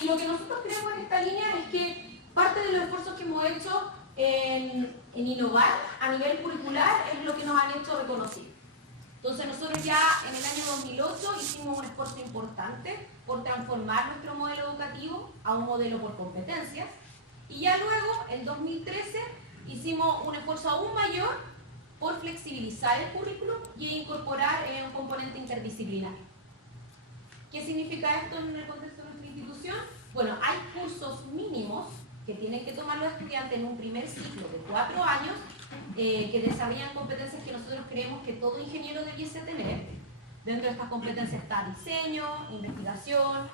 Y lo que nosotros creemos en esta línea es que parte de los esfuerzos que hemos hecho en innovar a nivel curricular es lo que nos han hecho reconocidos. Entonces nosotros ya en el año 2008 hicimos un esfuerzo importante por transformar nuestro modelo educativo a un modelo por competencias, y ya luego, en 2013, hicimos un esfuerzo aún mayor por flexibilizar el currículum y incorporar un componente interdisciplinario. ¿Qué significa esto en el contexto de nuestra institución? Bueno, hay cursos mínimos que tienen que tomar los estudiantes en un primer ciclo de 4 años que desarrollan competencias que nosotros creemos que todo ingeniero debiese tener. Dentro de estas competencias está diseño, investigación,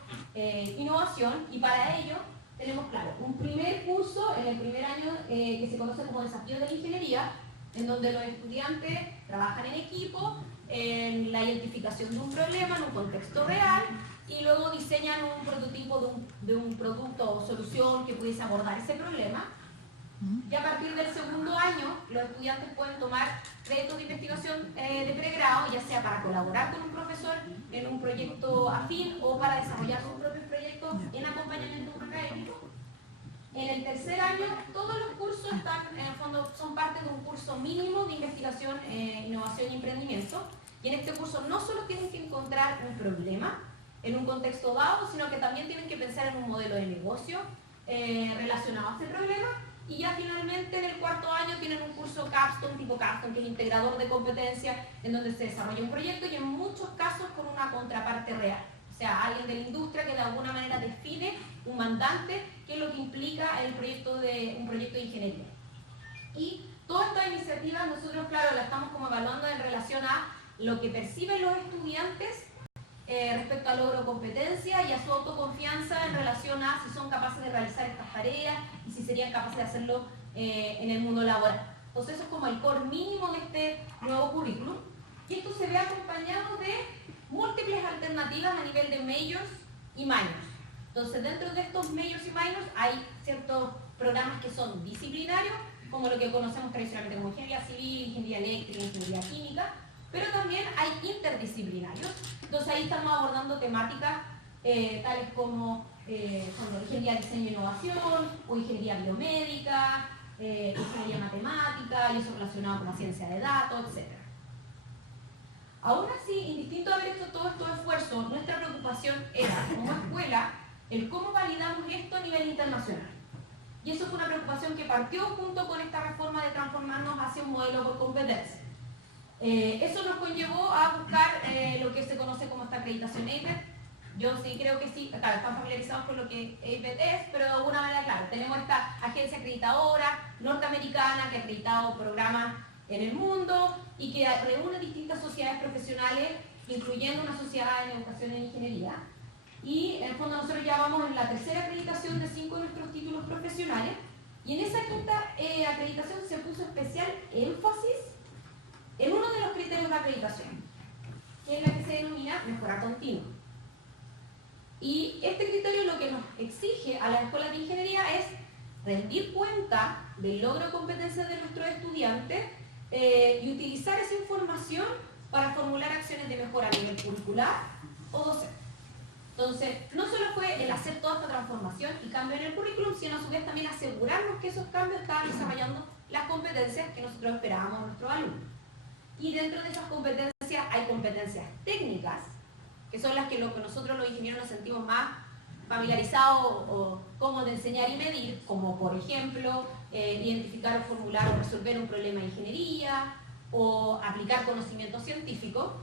innovación, y para ello tenemos, claro, un primer curso en el primer año que se conoce como Desafíos de la Ingeniería, en donde los estudiantes trabajan en equipo, en la identificación de un problema en un contexto real, y luego diseñan un prototipo de un producto o solución que pudiese abordar ese problema. Y a partir del segundo año, los estudiantes pueden tomar créditos de investigación de pregrado, ya sea para colaborar con un profesor en un proyecto afín o para desarrollar sus propios proyectos en acompañamiento académico. En el tercer año, todos los cursos están, en el fondo, son parte de un curso mínimo de investigación, innovación y emprendimiento. Y en este curso no solo tienen que encontrar un problema en un contexto dado, sino que también tienen que pensar en un modelo de negocio relacionado a este problema. Y ya finalmente en el cuarto año tienen un curso capstone, tipo capstone, que es integrador de competencias, en donde se desarrolla un proyecto y en muchos casos con una contraparte real. O sea, alguien de la industria que de alguna manera define un mandante, qué es lo que implica un proyecto de ingeniería. Y todas estas iniciativas nosotros, claro, las estamos como evaluando en relación a lo que perciben los estudiantes respecto al logro de competencia y a su autoconfianza en relación a si son capaces de realizar estas tareas y si serían capaces de hacerlo en el mundo laboral. Entonces eso es como el core mínimo de este nuevo currículum, y esto se ve acompañado de múltiples alternativas a nivel de majors y minors. Entonces dentro de estos majors y minors hay ciertos programas que son disciplinarios, como lo que conocemos tradicionalmente como ingeniería civil, ingeniería eléctrica, ingeniería química, pero también hay interdisciplinarios. Entonces ahí estamos abordando temáticas tales como ingeniería diseño e innovación, o ingeniería biomédica, ingeniería matemática, y eso relacionado con la ciencia de datos, etc. Aún así, indistinto de haber hecho todos estos esfuerzos, nuestra preocupación era, como escuela, el cómo validamos esto a nivel internacional. Y eso fue una preocupación que partió junto con esta reforma de transformarnos hacia un modelo por competencia. Eso nos conllevó a buscar lo que se conoce como esta acreditación APET. Yo sí creo que sí, claro, están familiarizados con lo que APET es, pero de alguna manera, claro, tenemos esta agencia acreditadora norteamericana que ha acreditado programas en el mundo y que reúne distintas sociedades profesionales, incluyendo una sociedad en educación en ingeniería. Y en el fondo nosotros ya vamos en la tercera acreditación de 5 de nuestros títulos profesionales, y en esa quinta acreditación se puso especial énfasis en uno de los criterios de acreditación, que es la que se denomina mejora continua. Y este criterio lo que nos exige a las escuelas de ingeniería es rendir cuenta del logro de competencias de nuestros estudiantes y utilizar esa información para formular acciones de mejora a nivel curricular o docente. Entonces, no solo fue el hacer toda esta transformación y cambio en el currículum, sino a su vez también asegurarnos que esos cambios estaban desarrollando las competencias que nosotros esperábamos de nuestros alumnos. Y dentro de esas competencias hay competencias técnicas, que son las que nosotros los ingenieros nos sentimos más familiarizados o cómo de enseñar y medir, como por ejemplo identificar o formular o resolver un problema de ingeniería o aplicar conocimiento científico.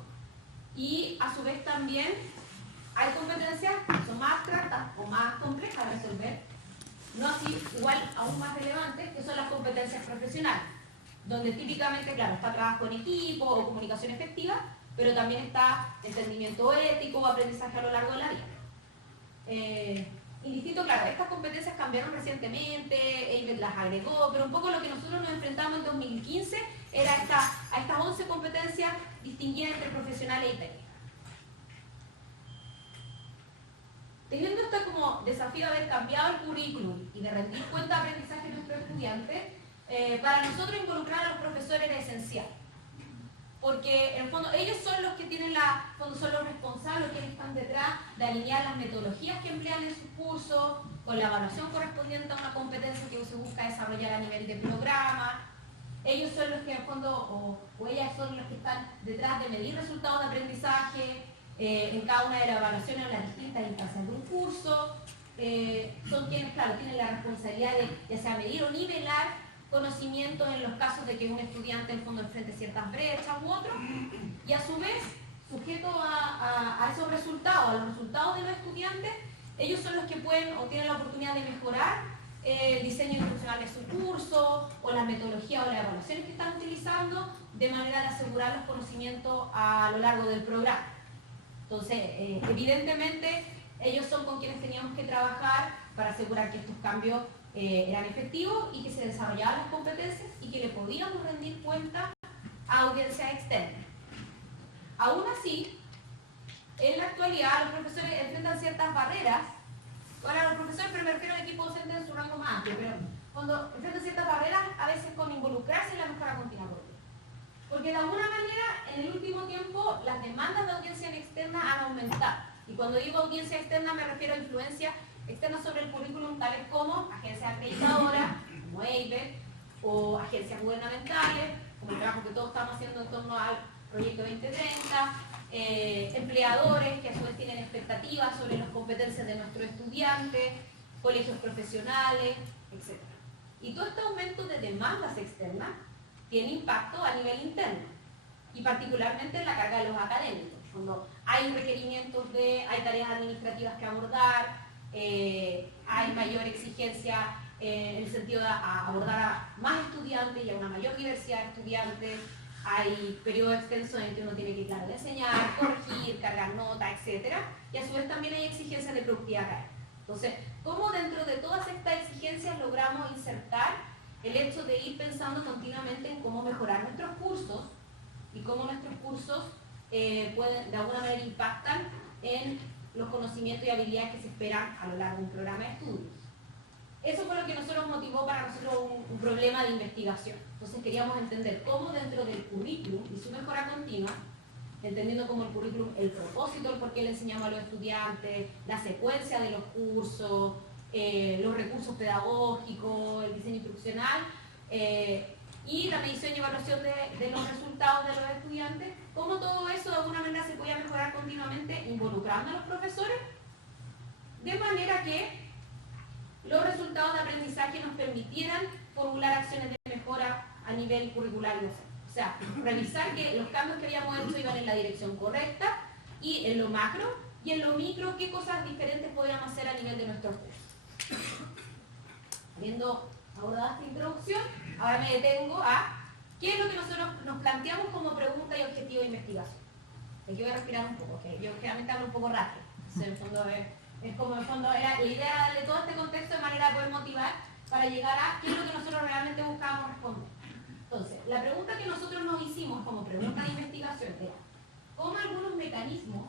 Y a su vez también hay competencias que son más abstractas o más complejas de resolver, no así, igual aún más relevantes, que son las competencias profesionales, donde típicamente, claro, está trabajo en equipo o comunicación efectiva, pero también está entendimiento ético o aprendizaje a lo largo de la vida. Indistinto, claro, estas competencias cambiaron recientemente, APET las agregó, pero un poco lo que nosotros nos enfrentamos en 2015 era a estas 11 competencias distinguidas entre profesionales y técnicas. Teniendo esto como desafío de haber cambiado el currículum y de rendir cuenta de aprendizaje de nuestros estudiantes, para nosotros involucrar a los profesores era esencial. porque en el fondo ellos son los que tienen son los responsables, quienes están detrás de alinear las metodologías que emplean en sus cursos, con la evaluación correspondiente a una competencia que se busca desarrollar a nivel de programa. Ellos son los que en el fondo, o ellas son los que están detrás de medir resultados de aprendizaje en cada una de las evaluaciones en las distintas instancias de un curso. Son quienes, claro, tienen la responsabilidad de ya sea medir o nivelar conocimientos en los casos de que un estudiante en el fondo enfrente ciertas brechas u otros, y a su vez, sujeto a esos resultados, a los resultados de los estudiantes, ellos son los que pueden o tienen la oportunidad de mejorar el diseño instruccional de su curso, o las metodologías o las evaluaciones que están utilizando, de manera de asegurar los conocimientos a lo largo del programa. Entonces, evidentemente, ellos son con quienes teníamos que trabajar para asegurar que estos cambios eran efectivos y que se desarrollaban las competencias y que le podíamos rendir cuenta a audiencias externas. Aún así, en la actualidad los profesores enfrentan ciertas barreras. Ahora los profesores, pero me refiero al equipo docente en su rango más amplio, pero cuando enfrentan ciertas barreras, a veces con involucrarse en la mejora continua. Porque de alguna manera, en el último tiempo, las demandas de audiencia externa han aumentado. Y cuando digo audiencia externa me refiero a influencia externas sobre el currículum, tales como agencias acreditadoras, como EIVE, o agencias gubernamentales, como el trabajo que todos estamos haciendo en torno al Proyecto 2030, empleadores que a su vez tienen expectativas sobre las competencias de nuestros estudiantes, colegios profesionales, etc. Y todo este aumento de demandas externas tiene impacto a nivel interno, y particularmente en la carga de los académicos. Cuando hay requerimientos hay tareas administrativas que abordar, hay mayor exigencia en el sentido de abordar a más estudiantes y a una mayor diversidad de estudiantes, hay periodos extensos en que uno tiene que, claro, enseñar, corregir, cargar notas, etc. Y a su vez también hay exigencias de productividad académica. Entonces, ¿cómo dentro de todas estas exigencias logramos insertar el hecho de ir pensando continuamente en cómo mejorar nuestros cursos y cómo nuestros cursos de alguna manera impactan en los conocimientos y habilidades que se esperan a lo largo de un programa de estudios? Eso fue lo que nos motivó para nosotros un problema de investigación. Entonces queríamos entender cómo dentro del currículum y su mejora continua, entendiendo como el currículum el propósito, el por qué le enseñamos a los estudiantes, la secuencia de los cursos, los recursos pedagógicos, el diseño instruccional, y la medición y evaluación de los resultados de los estudiantes, cómo todo eso de alguna manera se podía mejorar continuamente involucrando a los profesores, de manera que los resultados de aprendizaje nos permitieran formular acciones de mejora a nivel curricular y docente. O sea, revisar que los cambios que habíamos hecho iban en la dirección correcta, y en lo macro y en lo micro, qué cosas diferentes podíamos hacer a nivel de nuestros cursos. Habiendo abordado esta introducción, ahora me detengo a qué es lo que nosotros nos planteamos como pregunta y objetivo de investigación. Aquí voy a respirar un poco, que yo generalmente hablo un poco rápido. Entonces, en el fondo es como en el fondo era la idea de darle todo este contexto de manera de poder motivar para llegar a qué es lo que nosotros realmente buscábamos responder. Entonces, la pregunta que nosotros nos hicimos como pregunta de investigación era ¿cómo algunos mecanismos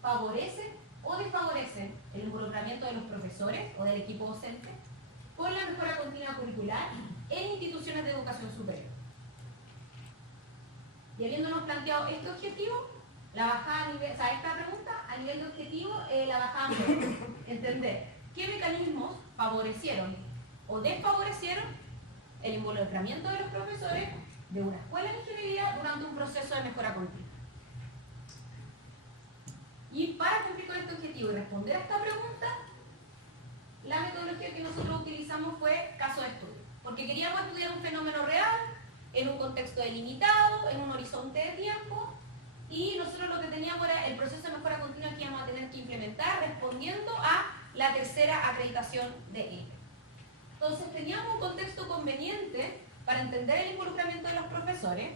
favorecen o desfavorecen el involucramiento de los profesores o del equipo docente con la mejora continua curricular en instituciones de educación superior? Y habiéndonos planteado este objetivo, la bajada a nivel, o sea, esta pregunta a nivel de objetivo, la bajada a entender qué mecanismos favorecieron o desfavorecieron el involucramiento de los profesores de una escuela de ingeniería durante un proceso de mejora continua. Y para cumplir con este objetivo y responder a esta pregunta, la metodología que nosotros utilizamos fue caso de estudio, porque queríamos estudiar un fenómeno real, en un contexto delimitado, en un horizonte de tiempo, y nosotros lo que teníamos era el proceso de mejora continua que íbamos a tener que implementar respondiendo a la tercera acreditación de EIVE. Entonces teníamos un contexto conveniente para entender el involucramiento de los profesores,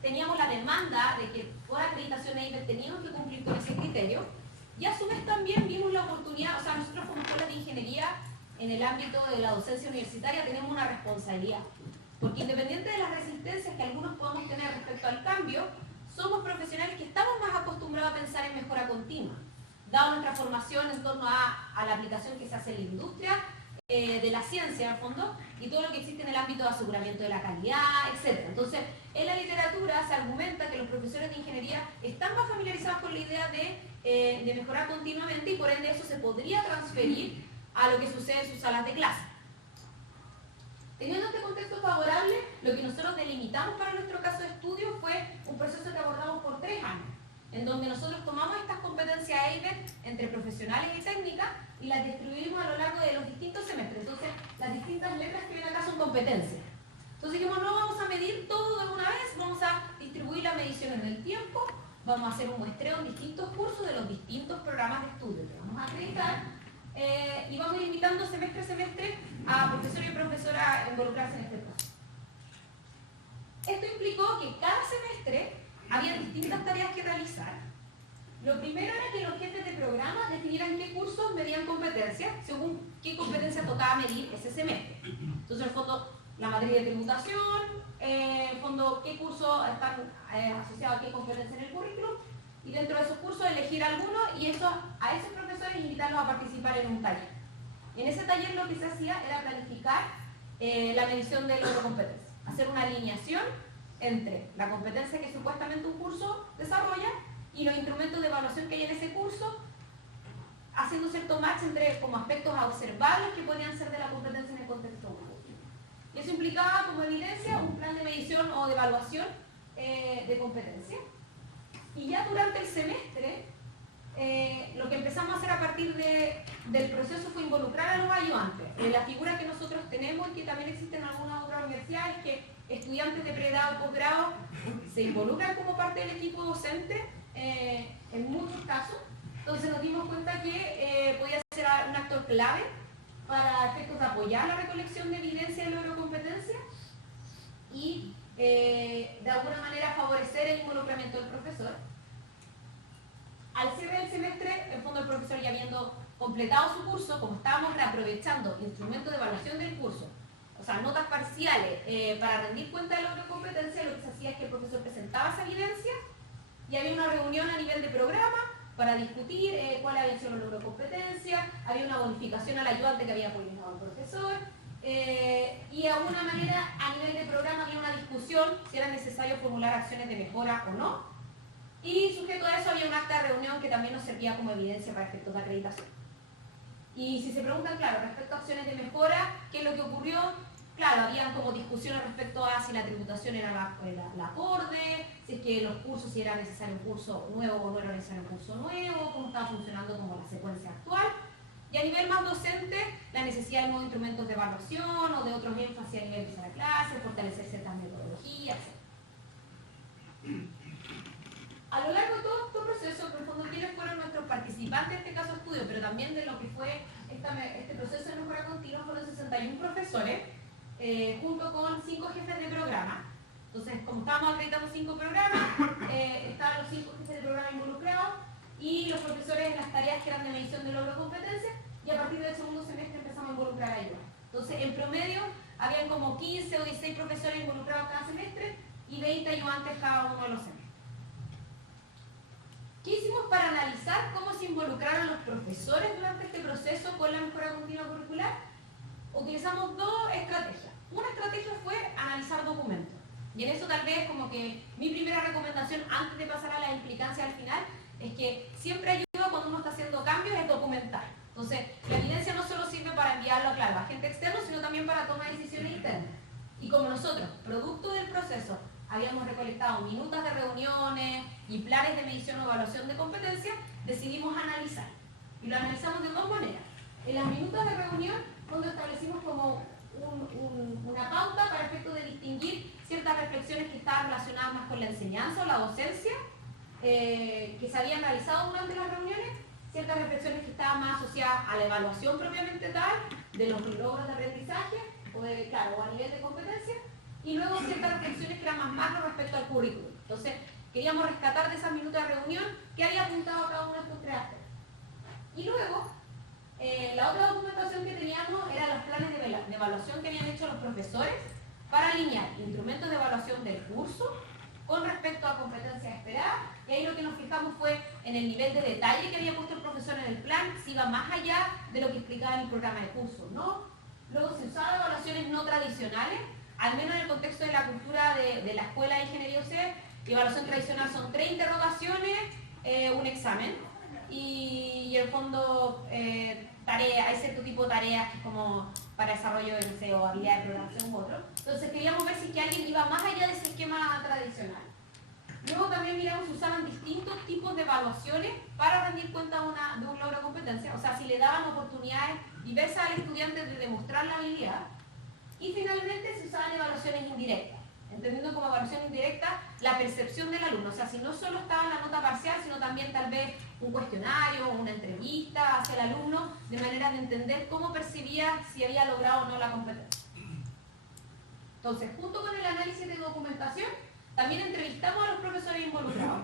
teníamos la demanda de que por acreditación EIVE teníamos que cumplir con ese criterio, y a su vez también vimos la oportunidad, o sea, nosotros como escuela de ingeniería en el ámbito de la docencia universitaria tenemos una responsabilidad, porque independiente de las resistencias que algunos podamos tener respecto al cambio, somos profesionales que estamos más acostumbrados a pensar en mejora continua, dado nuestra formación en torno a la aplicación que se hace en la industria, de la ciencia, al fondo, y todo lo que existe en el ámbito de aseguramiento de la calidad, etc. Entonces, en la literatura se argumenta que los profesores de ingeniería están más familiarizados con la idea de mejorar continuamente y por ende eso se podría transferir a lo que sucede en sus salas de clase. Teniendo este contexto favorable, lo que nosotros delimitamos para nuestro caso de estudio fue un proceso que abordamos por 3 años, en donde nosotros tomamos estas competencias EIVE entre profesionales y técnicas y las distribuimos a lo largo de los distintos semestres. Entonces, las distintas letras que ven acá son competencias. Entonces dijimos, no vamos a medir todo de una vez, vamos a distribuir la medición en el tiempo, vamos a hacer un muestreo en distintos cursos de los distintos programas de estudio que vamos a acreditar y vamos a ir invitando semestre a semestre a profesores y profesoras a involucrarse en este proceso. Esto implicó que cada semestre había distintas tareas que realizar. Lo primero era que los jefes de programa definieran qué cursos medían competencias, según qué competencia tocaba medir ese semestre. Entonces, en el fondo, la materia de tributación, en el fondo, qué cursos están asociados a qué competencia en el currículum, y dentro de esos cursos elegir algunos y a esos profesores invitarlos a participar en un taller. Y en ese taller lo que se hacía era planificar la medición de logro competencia, hacer una alineación entre la competencia que supuestamente un curso desarrolla y los instrumentos de evaluación que hay en ese curso, haciendo cierto match entre como aspectos observables que podían ser de la competencia en el contexto grupo. Y eso implicaba como evidencia un plan de medición o de evaluación de competencia. Y ya durante el semestre, lo que empezamos a hacer a partir del proceso fue involucrar a los ayudantes. La figura que nosotros tenemos y que también existe en algunas otras universidades es que estudiantes de pregrado y posgrado se involucran como parte del equipo docente en muchos casos. Entonces nos dimos cuenta que podía ser un actor clave para efectos de apoyar la recolección de evidencia de logro competencia y de alguna manera favorecer el involucramiento del profesor. Al cierre del semestre, en el fondo el profesor ya habiendo completado su curso, como estábamos reaprovechando instrumentos de evaluación del curso, o sea, notas parciales para rendir cuenta de logro competencia, lo que se hacía es que el profesor presentaba esa evidencia y había una reunión a nivel de programa para discutir cuáles habían sido los logros competencia, había una bonificación al ayudante que había publicado el profesor, y de alguna manera a nivel de programa había una discusión si era necesario formular acciones de mejora o no, y sujeto a eso había un acta de reunión que también nos servía como evidencia para efectos de acreditación. Y si se preguntan, claro, respecto a acciones de mejora, ¿qué es lo que ocurrió? Claro, habían como discusiones respecto a si la tributación era la acorde, si es que los cursos, si era necesario un curso nuevo o no era necesario un curso nuevo, cómo estaba funcionando como la secuencia actual. Y a nivel más docente, la necesidad de nuevos instrumentos de evaluación o de otros énfasis a nivel de la clase, fortalecer ciertas metodologías, etc. A lo largo de todo este proceso, por el fondo, ¿quiénes fueron nuestros participantes en este caso de estudio? Pero también de lo que fue este proceso de mejora continua fueron 61 profesores, junto con 5 jefes de programa. Entonces, como estábamos acreditando 5 programas, estaban los 5 jefes de programa involucrados y los profesores en las tareas que eran de medición de logro de competencia, y a partir del segundo semestre empezamos a involucrar a ellos. Entonces, en promedio, habían como 15 o 16 profesores involucrados cada semestre y 20 ayudantes cada uno de los semestres. ¿Qué hicimos para analizar cómo se involucraron los profesores durante este proceso con la mejora continua curricular? Utilizamos 2 estrategias. Una estrategia fue analizar documentos. Y en eso tal vez como que mi primera recomendación antes de pasar a la implicancia al final es que siempre ayuda cuando uno está haciendo cambios es documentar. Entonces, la evidencia no solo sirve para enviarlo a agente externo, sino también para toma de decisiones internas. Y como nosotros, producto del proceso, habíamos recolectado minutas de reuniones y planes de medición o evaluación de competencia, decidimos analizar. Y lo analizamos de 2 maneras. En las minutas de reunión, donde establecimos como una pauta para efecto de distinguir ciertas reflexiones que estaban relacionadas más con la enseñanza o la docencia, que se habían realizado durante las reuniones, ciertas reflexiones que estaban más asociadas a la evaluación propiamente tal, de los logros de aprendizaje, o a nivel de competencia, y luego ciertas reflexiones que eran más macro respecto al currículum. Entonces, queríamos rescatar de esas minutas de reunión qué había apuntado cada uno de estos 3 aspectos. Y luego, la otra documentación que teníamos eran los planes de evaluación que habían hecho los profesores para alinear instrumentos de evaluación del curso con respecto a competencias esperadas, y ahí lo que nos fijamos fue en el nivel de detalle que había puesto el profesor en el plan, si iba más allá de lo que explicaba en el programa de curso, ¿no? Luego se usaban evaluaciones no tradicionales, al menos en el contexto de la cultura de la escuela de ingeniería UC. La evaluación tradicional son 3 interrogaciones, un examen, y en el fondo hay cierto tipo de tareas que como para desarrollo de deseo, habilidad de programación u otro. Entonces queríamos ver si es que alguien iba más allá de ese esquema tradicional. Luego también miramos si usaban distintos tipos de evaluaciones para rendir cuenta de un logro de competencia, o sea, si le daban oportunidades diversas al estudiante de demostrar la habilidad. Y finalmente se usaban evaluaciones indirectas, entendiendo como evaluación indirecta la percepción del alumno, o sea, si no solo estaba en la nota parcial, sino también tal vez un cuestionario, una entrevista hacia el alumno, de manera de entender cómo percibía si había logrado o no la competencia. Entonces, junto con el análisis de documentación, también entrevistamos a los profesores involucrados.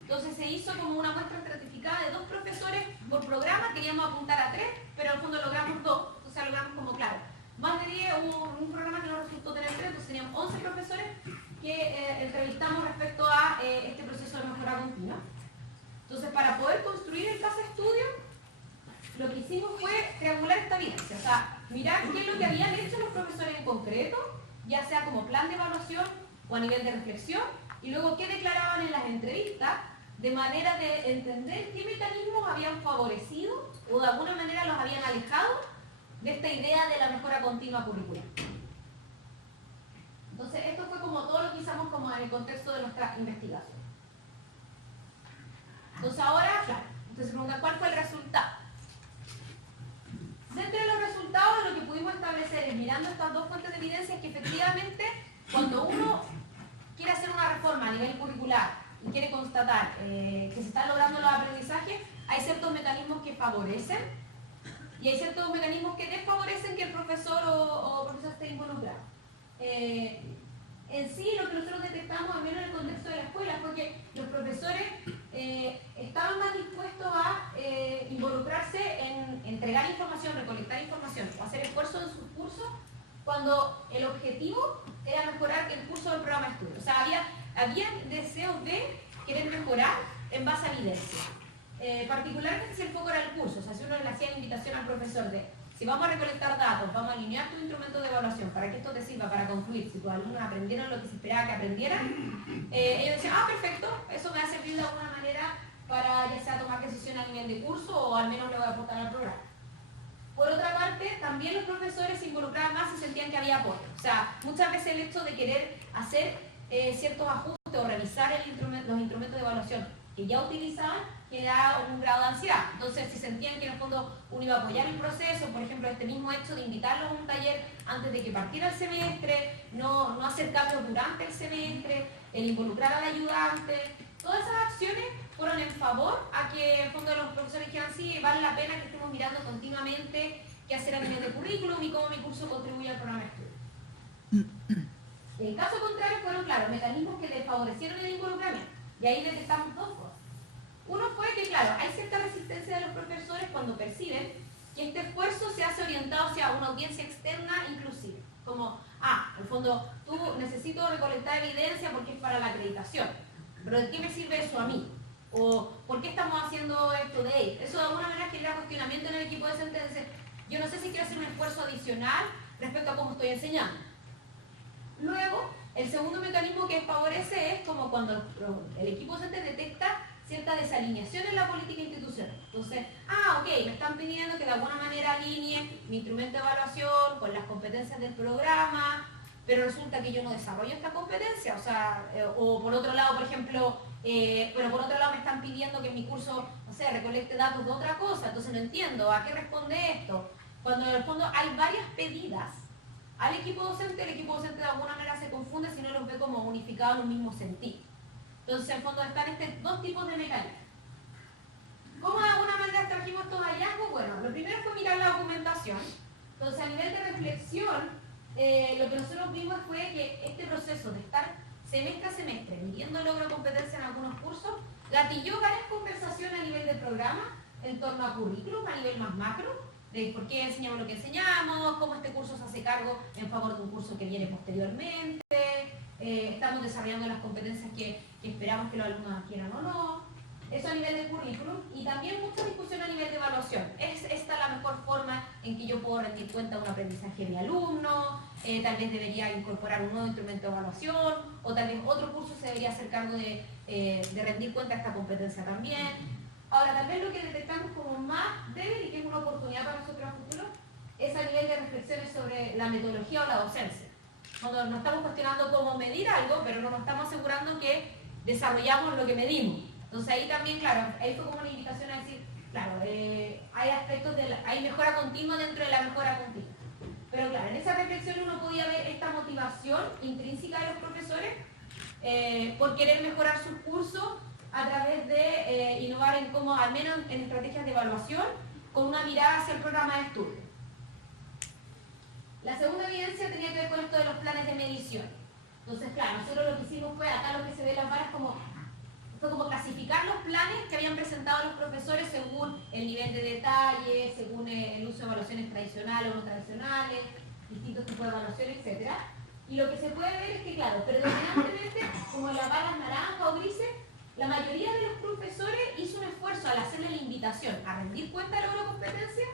Entonces se hizo como una muestra estratificada de 2 profesores por programa, queríamos apuntar a 3, pero al fondo logramos 2, o sea, logramos como claro. Más de 10, hubo un programa que nos resultó tener 3, entonces teníamos 11 profesores que entrevistamos respecto a este proceso de mejora continua. Entonces, para poder construir el caso de estudio, lo que hicimos fue triangular esta evidencia, o sea, mirar qué es lo que habían hecho los profesores en concreto, ya sea como plan de evaluación o a nivel de reflexión, y luego qué declaraban en las entrevistas, de manera de entender qué mecanismos habían favorecido o de alguna manera los habían alejado de esta idea de la mejora continua curricular. Entonces, esto fue como todo lo que hicimos como en el contexto de nuestra investigación. Entonces, ahora, claro, entonces se pregunta cuál fue el resultado. Dentro de los resultados, lo que pudimos establecer, mirando estas 2 fuentes de evidencia, es que efectivamente, cuando uno quiere hacer una reforma a nivel curricular y quiere constatar que se están logrando los aprendizajes, hay ciertos mecanismos que favorecen y hay ciertos mecanismos que desfavorecen que el profesor o profesor esté involucrado. En sí, lo que nosotros detectamos, al menos en el contexto de la escuela, fue que los profesores estaban más dispuestos a involucrarse en entregar información, recolectar información, o hacer esfuerzos en sus cursos, cuando el objetivo era mejorar el curso del programa de estudio. O sea, había deseos de querer mejorar en base a evidencia. Particularmente si el foco era el curso, o sea, si uno le hacía la invitación al profesor de si vamos a recolectar datos, vamos a alinear tu instrumento de evaluación para que esto te sirva para concluir si tus alumnos aprendieron lo que se esperaba que aprendieran, ellos decían, perfecto, eso me ha servido de alguna manera para ya sea tomar decisión a nivel de curso o al menos le voy a aportar al programa. Por otra parte, también los profesores se involucraban más y sentían que había apoyo. O sea, muchas veces el hecho de querer hacer ciertos ajustes o revisar los instrumentos de evaluación que ya utilizaban, que da un grado de ansiedad. Entonces, si sentían que en el fondo uno iba a apoyar el proceso, por ejemplo, este mismo hecho de invitarlos a un taller antes de que partiera el semestre, no hacer cambios durante el semestre, el involucrar al ayudante, todas esas acciones fueron en favor a que en el fondo los profesores quieran sí, vale la pena que estemos mirando continuamente qué hacer a nivel de currículum y cómo mi curso contribuye al programa de estudio. En el caso contrario fueron, claro, mecanismos que desfavorecieron el involucramiento. Y ahí detectamos 2 cosas. Uno fue que, claro, hay cierta resistencia de los profesores cuando perciben que este esfuerzo se hace orientado hacia una audiencia externa inclusive. Como, en el fondo, tú necesito recolectar evidencia porque es para la acreditación. Pero ¿de qué me sirve eso a mí? ¿O por qué estamos haciendo esto de ahí? Eso de alguna manera genera cuestionamiento en el equipo docente. Yo no sé si quiero hacer un esfuerzo adicional respecto a cómo estoy enseñando. Luego, el segundo mecanismo que favorece es como cuando el equipo docente detecta cierta desalineación en la política institucional. Entonces, ok, me están pidiendo que de alguna manera alinee mi instrumento de evaluación con las competencias del programa, pero resulta que yo no desarrollo esta competencia, o sea, o por otro lado, por ejemplo, pero por otro lado me están pidiendo que en mi curso, no sé, recolecte datos de otra cosa, entonces no entiendo, ¿a qué responde esto? Cuando en el fondo hay varias pedidas al equipo docente, el equipo docente de alguna manera se confunde si no los ve como unificados en un mismo sentido. Entonces, en el fondo están estos 2 tipos de mecanismos. ¿Cómo de alguna manera trajimos estos hallazgos? Bueno, lo primero fue mirar la documentación. Entonces, a nivel de reflexión, lo que nosotros vimos fue que este proceso de estar semestre a semestre midiendo el logro de competencia en algunos cursos, gatilló varias conversaciones a nivel del programa en torno a currículum, a nivel más macro, de por qué enseñamos lo que enseñamos, cómo este curso se hace cargo en favor de un curso que viene posteriormente, estamos desarrollando las competencias que esperamos que los alumnos adquieran o no. Eso a nivel de currículum y también mucha discusión a nivel de evaluación. ¿Es esta la mejor forma en que yo puedo rendir cuenta de un aprendizaje de mi alumno, tal vez debería incorporar un nuevo instrumento de evaluación, o tal vez otro curso se debería hacer cargo de rendir cuenta de esta competencia también. Ahora, tal vez lo que detectamos como más débil y que es una oportunidad para nosotros a futuro es a nivel de reflexiones sobre la metodología o la docencia. Cuando nos estamos cuestionando cómo medir algo, pero no nos estamos asegurando que desarrollamos lo que medimos. Entonces ahí también, claro, ahí fue como una invitación a decir, claro, hay aspectos hay mejora continua dentro de la mejora continua. Pero claro, en esa reflexión uno podía ver esta motivación intrínseca de los profesores por querer mejorar sus cursos a través de innovar en cómo, al menos en estrategias de evaluación, con una mirada hacia el programa de estudio. La segunda evidencia tenía que ver con esto de los planes de medición. Entonces, claro, nosotros lo que hicimos fue, acá lo que se ve en las varas fue como clasificar los planes que habían presentado los profesores según el nivel de detalle, según el uso de evaluaciones tradicionales o no tradicionales, distintos tipos de evaluaciones, etc. Y lo que se puede ver es que, claro, predominantemente, como en las varas naranja o grises, la mayoría de los profesores hizo un esfuerzo al hacerle la invitación a rendir cuenta de logro competencia,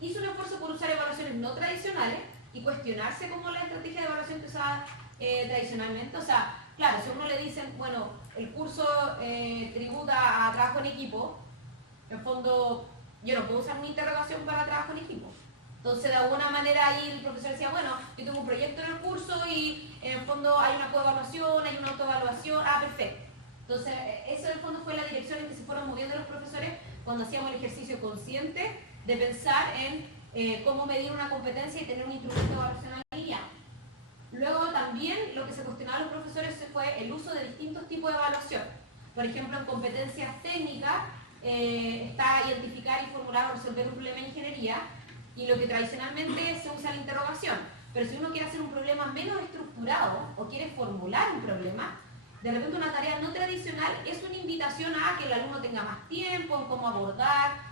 hizo un esfuerzo por usar evaluaciones no tradicionales y cuestionarse como la estrategia de evaluación que usaba tradicionalmente. O sea, claro, si a uno le dicen, bueno, el curso tributa a trabajo en equipo, en el fondo yo no puedo usar una interrogación para trabajo en equipo. Entonces, de alguna manera ahí el profesor decía, bueno, yo tengo un proyecto en el curso y en el fondo hay una coevaluación, hay una autoevaluación, perfecto. Entonces, eso en el fondo fue la dirección en que se fueron moviendo los profesores cuando hacíamos el ejercicio consciente de pensar en cómo medir una competencia y tener un instrumento de evaluación alineado. Luego también lo que se cuestionaba a los profesores fue el uso de distintos tipos de evaluación. Por ejemplo, en competencias técnicas está identificar y formular o resolver un problema en ingeniería, y lo que tradicionalmente se usa la interrogación. Pero si uno quiere hacer un problema menos estructurado o quiere formular un problema, de repente una tarea no tradicional es una invitación a que el alumno tenga más tiempo en cómo abordar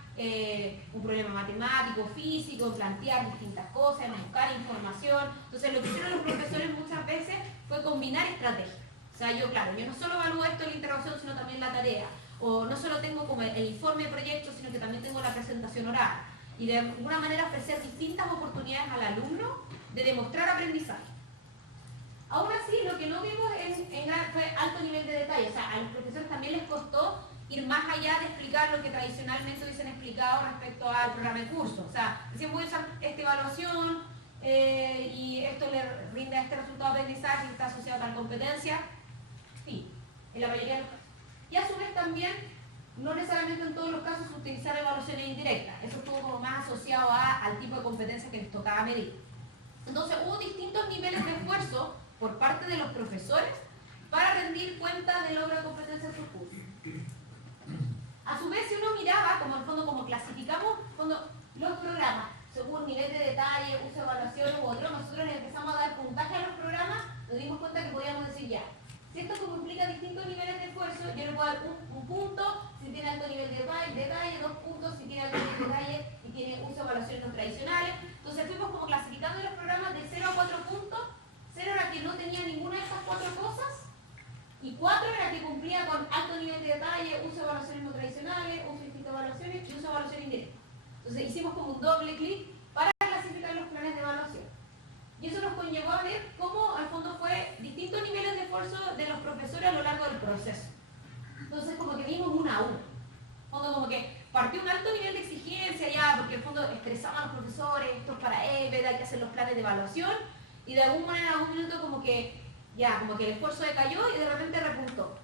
un problema matemático, físico, plantear distintas cosas, en buscar información. Entonces lo que hicieron los profesores muchas veces fue combinar estrategias. O sea, yo no solo evalúo esto en la interrogación, sino también la tarea. O no solo tengo como el informe de proyecto, sino que también tengo la presentación oral. Y de alguna manera ofrecer distintas oportunidades al alumno de demostrar aprendizaje. Aún así, lo que no vimos fue alto nivel de detalle. O sea, a los profesores también les costó ir más allá de explicar lo que tradicionalmente hubiesen explicado respecto al programa de curso. O sea, decían, voy a usar esta evaluación y esto le brinda este resultado de aprendizaje que está asociado a tal competencia. Sí, en la mayoría de los casos. Y a su vez también, no necesariamente en todos los casos, utilizar evaluaciones indirectas. Eso estuvo como más asociado al tipo de competencia que les tocaba medir. Entonces, hubo distintos niveles de esfuerzo por parte de los profesores para rendir cuenta del logro de competencia en sus cursos. A su vez, si uno miraba, como en fondo, como clasificamos los programas, según nivel de detalle, uso de evaluación u otro, nosotros le empezamos a dar puntaje a los programas, nos dimos cuenta que podíamos decir ya, si esto como implica distintos niveles de esfuerzo, yo le puedo dar un punto si tiene alto nivel de detalle, 2 puntos si tiene alto nivel de detalle y tiene uso de evaluaciones no tradicionales. Entonces fuimos como clasificando los programas de 0 a 4 puntos. 0 era que no tenía ninguna de estas 4 cosas, y 4 era que cumplía con alto nivel de detalle, uso de evaluaciones no tradicionales, uso de distintas evaluaciones y uso de evaluación indirecta. Entonces hicimos como un doble clic para clasificar los planes de evaluación. Y eso nos conllevó a ver cómo al fondo fue distintos niveles de esfuerzo de los profesores a lo largo del proceso. Entonces como que vimos uno a uno. Como que partió un alto nivel de exigencia ya, porque en el fondo estresaban a los profesores, esto es para EVED, hay que hacer los planes de evaluación, y de alguna manera, en algún minuto como que el esfuerzo decayó y de repente repuntó.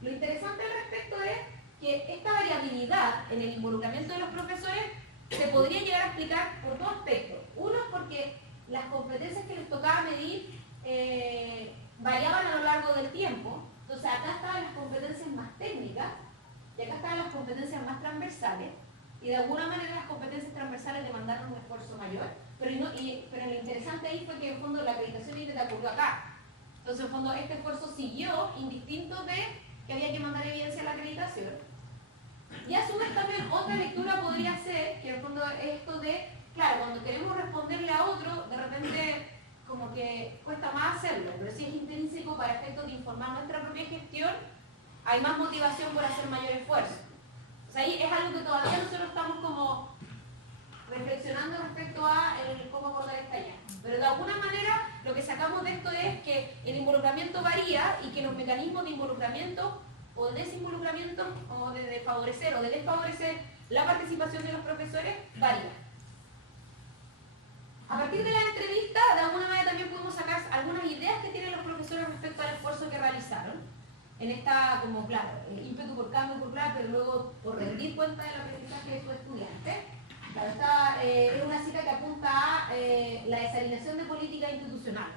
Lo interesante al respecto es que esta variabilidad en el involucramiento de los profesores se podría llegar a explicar por 2 aspectos. Uno es porque las competencias que les tocaba medir variaban a lo largo del tiempo. Entonces acá estaban las competencias más técnicas y acá estaban las competencias más transversales, y de alguna manera las competencias transversales demandaron un esfuerzo mayor, pero lo interesante ahí fue que en el fondo la acreditación ocurrió acá. Entonces en el fondo este esfuerzo siguió indistinto de que había que mandar evidencia a la acreditación. Y a su vez también otra lectura podría ser que en el fondo esto de, claro, cuando queremos responderle a otro, de repente como que cuesta más hacerlo, pero si es intrínseco para efectos de informar nuestra propia gestión, hay más motivación por hacer mayor esfuerzo. O sea, ahí es algo que todavía nosotros estamos como reflexionando respecto a de esto es que el involucramiento varía y que los mecanismos de involucramiento o desinvolucramiento o de favorecer o de desfavorecer la participación de los profesores varían. A partir de la entrevista, de alguna manera también pudimos sacar algunas ideas que tienen los profesores respecto al esfuerzo que realizaron en esta, como claro, ímpetu por cambio popular, pero luego por rendir cuenta del aprendizaje de su estudiante. Claro, esta es una cita que apunta a la desalineación de política institucional.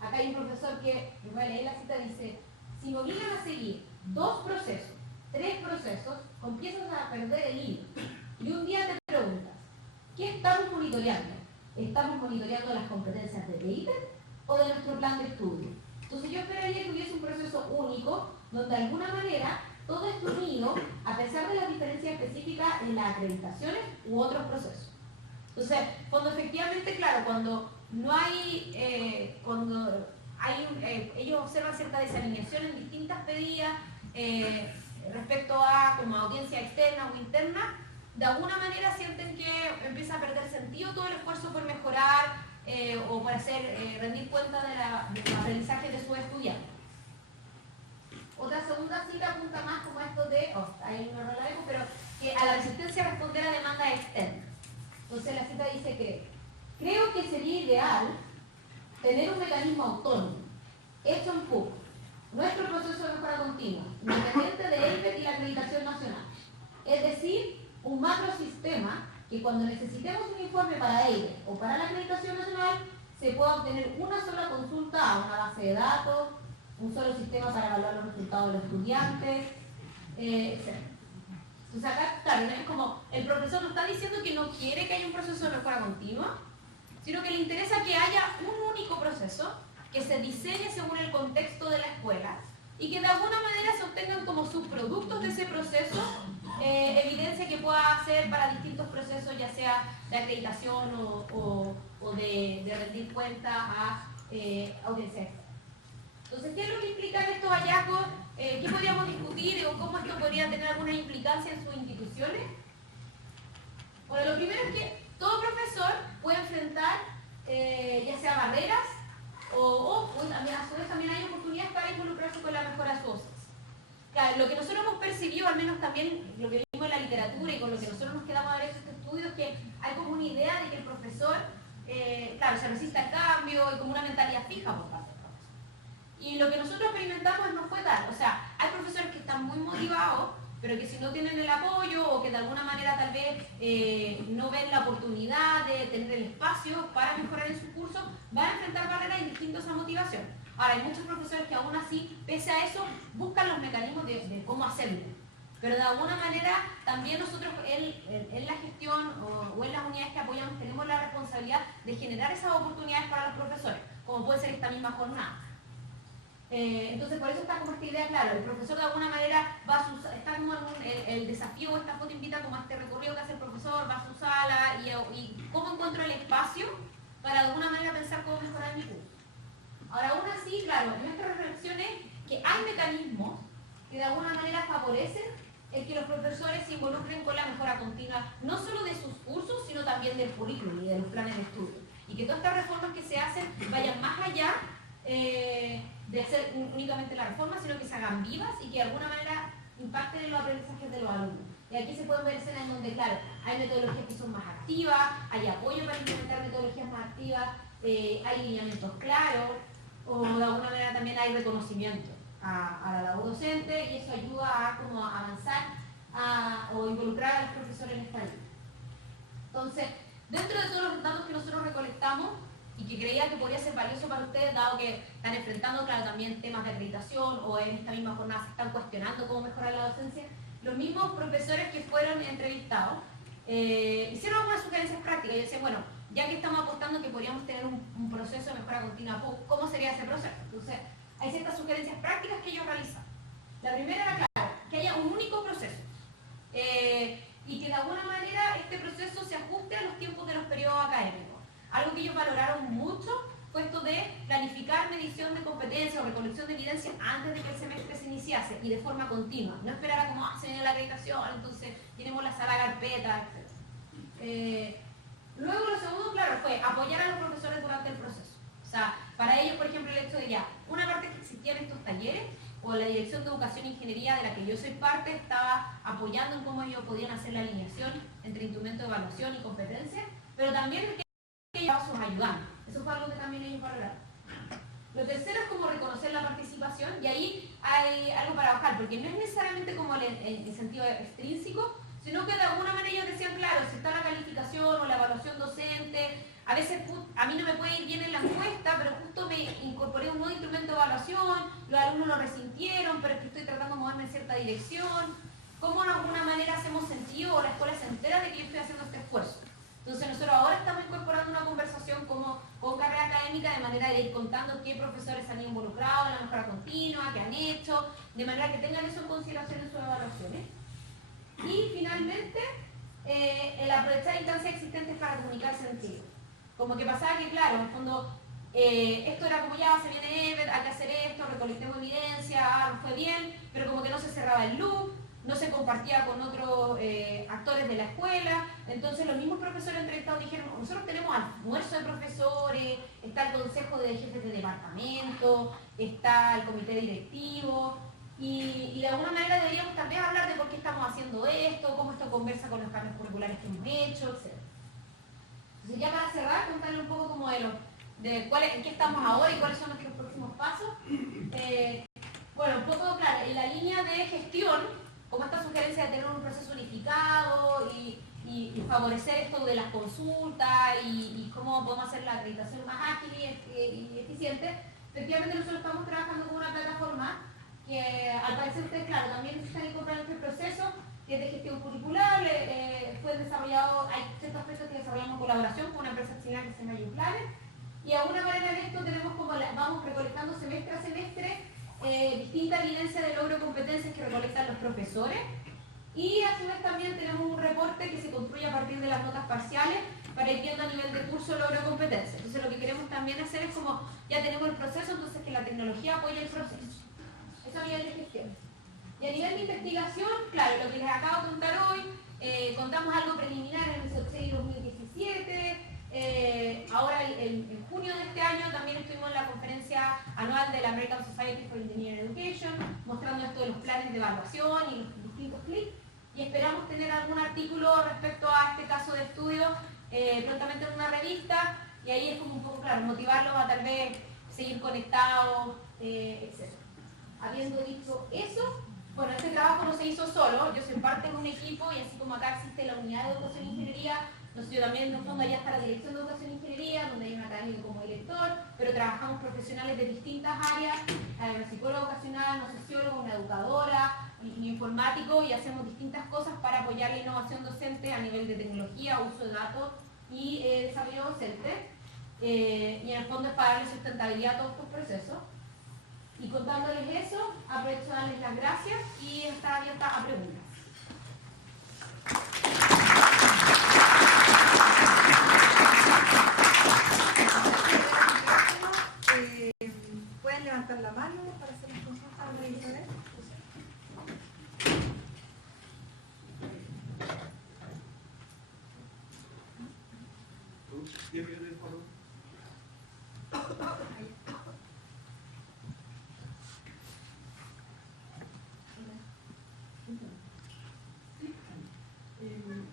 Acá hay un profesor que, me voy a leer la cita, dice: si me obligan a seguir 2 procesos, 3 procesos, empiezas a perder el hilo. Y un día te preguntas, ¿qué estamos monitoreando? ¿Estamos monitoreando las competencias de David o de nuestro plan de estudio? Entonces yo esperaría que hubiese un proceso único donde de alguna manera todo esté unido a pesar de las diferencias específicas en las acreditaciones u otros procesos. Entonces, cuando efectivamente, claro, cuando no hay, ellos observan cierta desalineación en distintas medidas respecto a como audiencia externa o interna, de alguna manera sienten que empieza a perder sentido todo el esfuerzo por mejorar o por hacer rendir cuenta del aprendizaje de sus estudiantes. Otra segunda cita apunta más como esto de, ahí no lo leemos, pero que a la resistencia a responder a demandas externas. Entonces la cita dice que creo que sería ideal tener un mecanismo autónomo, hecho en PUC, nuestro proceso de mejora continua, independiente de EIPET y la acreditación nacional. Es decir, un macrosistema que cuando necesitemos un informe para EIPET o para la acreditación nacional, se pueda obtener una sola consulta a una base de datos, un solo sistema para evaluar los resultados de los estudiantes, etc. Entonces acá, claro, es como el profesor no está diciendo que no quiere que haya un proceso de mejora continua, sino que le interesa que haya un único proceso que se diseñe según el contexto de la escuela y que de alguna manera se obtengan como subproductos de ese proceso evidencia que pueda hacer para distintos procesos, ya sea de acreditación o de rendir cuenta a audiencia externa. Entonces, ¿qué es lo que implican estos hallazgos? ¿Qué podríamos discutir o cómo esto podría tener alguna implicancia en sus instituciones? Bueno, lo primero es que todo profesor puede enfrentar ya sea barreras o también, a su vez también hay oportunidades para involucrarse con la mejora de sus docencia. Claro, lo que nosotros hemos percibido, al menos también lo que vimos en la literatura y con lo que nosotros nos quedamos a ver este estudio, es que hay como una idea de que el profesor, claro, se resiste al cambio y como una mentalidad fija por parte del profesor. Y lo que nosotros experimentamos no fue tal. O sea, hay profesores que están muy motivados, pero que si no tienen el apoyo o que de alguna manera tal vez no ven la oportunidad de tener el espacio para mejorar en su curso, van a enfrentar barreras distintas a esa motivación. Ahora, hay muchos profesores que aún así, pese a eso, buscan los mecanismos de cómo hacerlo. Pero de alguna manera, también nosotros en la gestión o en las unidades que apoyamos tenemos la responsabilidad de generar esas oportunidades para los profesores, como puede ser esta misma jornada. Entonces, por eso está como esta idea, claro, el profesor de alguna manera está como el desafío, esta foto invita como a este recorrido que hace el profesor, va a su sala y cómo encuentro el espacio para de alguna manera pensar cómo mejorar mi curso. Ahora, aún así, claro, nuestra reflexión es que hay mecanismos que de alguna manera favorecen el que los profesores se involucren con la mejora continua, no solo de sus cursos, sino también del currículum y de los planes de estudio. Y que todas estas reformas que se hacen vayan más allá de ser únicamente la reforma, sino que se hagan vivas y que de alguna manera impacten en los aprendizajes de los alumnos. Y aquí se pueden ver escenas en donde, claro, hay metodologías que son más activas, hay apoyo para implementar metodologías más activas, hay lineamientos claros, o de alguna manera también hay reconocimiento a la labor docente y eso ayuda a como a avanzar o involucrar a los profesores en esta línea. Entonces, dentro de todos los datos que nosotros recolectamos y que creía que podría ser valioso para ustedes, dado que están enfrentando, claro, también temas de acreditación o en esta misma jornada se están cuestionando cómo mejorar la docencia, los mismos profesores que fueron entrevistados hicieron algunas sugerencias prácticas y decían, bueno, ya que estamos apostando que podríamos tener un proceso de mejora continua, ¿cómo sería ese proceso? Entonces, hay ciertas sugerencias prácticas que ellos realizan. La primera era, claro, que haya un único proceso y que de alguna manera este proceso se ajuste a los tiempos de los periodos académicos. Algo que ellos valoraron mucho fue esto de planificar medición de competencia o recolección de evidencia antes de que el semestre se iniciase y de forma continua. No esperar a como se viene la acreditación, entonces tenemos la sala carpeta, etc. Luego lo segundo, claro, fue apoyar a los profesores durante el proceso. O sea, para ellos, por ejemplo, talleres, o la Dirección de Educación e Ingeniería, de la que yo soy parte, estaba apoyando en cómo ellos podían hacer la alineación entre instrumentos de evaluación y competencia, pero también el que llevaba sus ayudantes. Eso fue algo que también ellos valoraron. Lo tercero es como reconocer la participación, y ahí hay algo para bajar, porque no es necesariamente como el sentido extrínseco, sino que de alguna manera ellos decían, claro, si está la calificación o la evaluación docente, a veces a mí no me puede ir bien en la encuesta, pero justo me incorporé un nuevo instrumento de evaluación, los alumnos lo resintieron, pero es que estoy tratando de moverme en cierta dirección. ¿Cómo de alguna manera hacemos sentido o la escuela se entera de que yo estoy haciendo este esfuerzo? Entonces nosotros ahora estamos incorporando una conversación como con carrera académica, de manera de ir contando qué profesores han involucrado en la mejora continua, qué han hecho, de manera que tengan eso en consideración en sus evaluaciones. Y finalmente, el aprovechar instancias existentes para comunicar sentido. Como que pasaba que, claro, en el fondo, esto era como ya, se viene EVET, hay que hacer esto, recolectemos evidencia, nos fue bien, pero como que no se cerraba el loop, no se compartía con otros actores de la escuela. Entonces los mismos profesores entrevistados dijeron, nosotros tenemos almuerzo de profesores, está el consejo de jefes de departamento, está el comité directivo, y de alguna manera deberíamos tal vez hablar de por qué estamos haciendo esto, cómo esto conversa con los cambios curriculares que hemos hecho, etc. Entonces ya para cerrar, contarle un poco como en qué estamos ahora y cuáles son nuestros próximos pasos. Bueno, un poco, claro, en la línea de gestión, como esta sugerencia de tener un proceso unificado y favorecer esto de las consultas y cómo podemos hacer la acreditación más ágil y eficiente, efectivamente nosotros estamos trabajando con una plataforma que al parecer ustedes, claro, también están incorporando este proceso, que es de gestión curricular. Fue desarrollado, hay ciertos aspectos que desarrollamos en colaboración con una empresa china que se llama YouPlanet, y de alguna manera en esto tenemos como vamos recolectando semestre a semestre distinta evidencia de logro de competencias que recolectan los profesores, y a su vez también tenemos un reporte que se construye a partir de las notas parciales para ir viendo a nivel de curso logro de competencia. Entonces lo que queremos también hacer es como, ya tenemos el proceso, entonces que la tecnología apoye el proceso. Eso a nivel de gestión. Y a nivel de investigación, claro, lo que les acabo de contar hoy, contamos algo preliminar en el SOCSEI 2017, ahora en junio de este año también estuvimos en la conferencia anual de la American Society for Engineering Education, mostrando esto de los planes de evaluación y los distintos clics, y esperamos tener algún artículo respecto a este caso de estudio prontamente en una revista, y ahí es como un poco, claro, motivarlos a tal vez seguir conectados, etc. Habiendo dicho eso, bueno, este trabajo no se hizo solo, yo soy parte de un equipo, y así como acá existe la unidad de educación e ingeniería, yo también en el fondo allá está la dirección de educación e ingeniería, donde hay un académico como director, pero trabajamos profesionales de distintas áreas, una psicóloga vocacional, una socióloga, una educadora, un informático, y hacemos distintas cosas para apoyar la innovación docente a nivel de tecnología, uso de datos y desarrollo docente, y en el fondo es para darle sustentabilidad a todos estos procesos. Y contándoles eso, aprovecho de darles las gracias y estar abierta a preguntas. Pueden levantar la mano para hacer las consultas al revisor.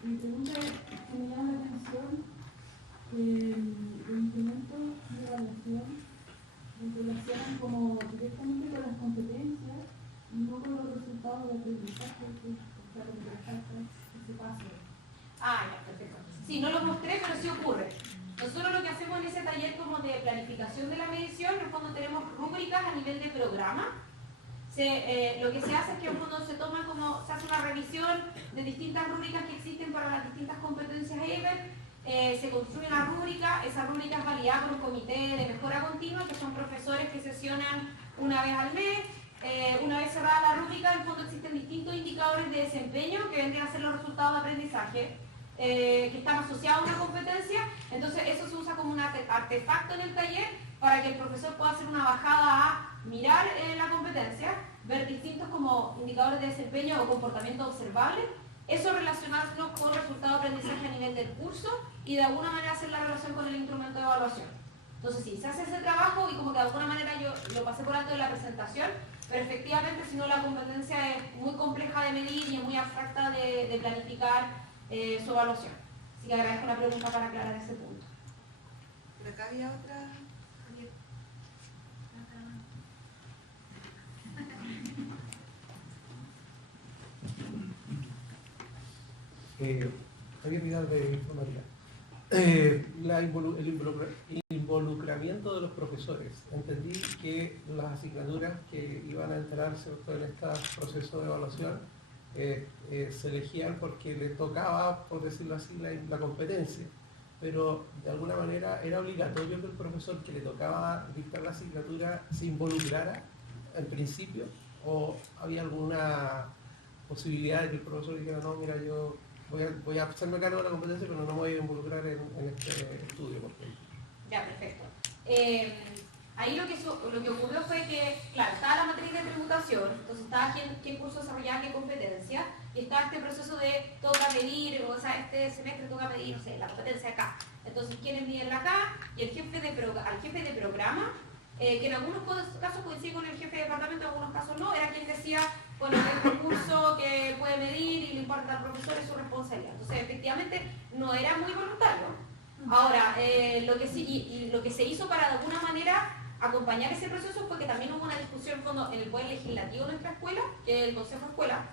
Mi pregunta es, me llama la atención los instrumentos de evaluación se relacionan como directamente con las competencias y no con los resultados de aprendizaje, que es lo que falta ese paso. Ah, ya, perfecto. Sí, no lo mostré, pero sí ocurre. Nosotros lo que hacemos en ese taller como de planificación de la medición, en el fondo tenemos rúbricas a nivel de programa. Lo que se hace es que uno se toma como, se hace una revisión de distintas rúbricas que existen para las distintas competencias EVET, se construye una rúbrica, esa rúbrica es validada por un comité de mejora continua, que son profesores que sesionan una vez al mes. Una vez cerrada la rúbrica, en el fondo existen distintos indicadores de desempeño que vendrían a ser los resultados de aprendizaje, que están asociados a una competencia. Entonces eso se usa como un artefacto en el taller para que el profesor pueda hacer una bajada a mirar la competencia, ver distintos como indicadores de desempeño o comportamiento observable, eso relacionarlo con resultados de aprendizaje a nivel del curso y de alguna manera hacer la relación con el instrumento de evaluación. Entonces sí, se hace ese trabajo y como que de alguna manera yo lo pasé por alto de la presentación, pero efectivamente si no la competencia es muy compleja de medir y es muy abstracta de planificar su evaluación. Así que agradezco la pregunta para aclarar ese punto. Pero acá había otra. Javier Vidal de Informática. El involucramiento de los profesores. Entendí que las asignaturas que iban a entrar, ¿cierto?, en este proceso de evaluación se elegían porque le tocaba, por decirlo así, la competencia, pero de alguna manera era obligatorio que el profesor que le tocaba dictar la asignatura se involucrara en principio, o había alguna posibilidad de que el profesor dijera, no, mira, yo voy a hacerme cargo de la competencia, pero no me voy a involucrar en este estudio, por ejemplo. Ya, perfecto. Ahí lo que ocurrió fue que, claro, estaba la matriz de tributación, entonces estaba qué curso desarrollaba qué competencia, y estaba este proceso de toca medir, o sea, este semestre toca medir, no sé, la competencia acá. Entonces, ¿quiénes miden acá? Y el jefe al jefe de programa, que en algunos casos coincide con el jefe de departamento, en algunos casos no, era quien decía, bueno, este curso que puede medir y le importa al profesor es su responsabilidad. Entonces, efectivamente, no era muy voluntario. Ahora, lo que se hizo para de alguna manera acompañar ese proceso fue que también hubo una discusión en el poder legislativo de nuestra escuela, que es el Consejo de Escuela,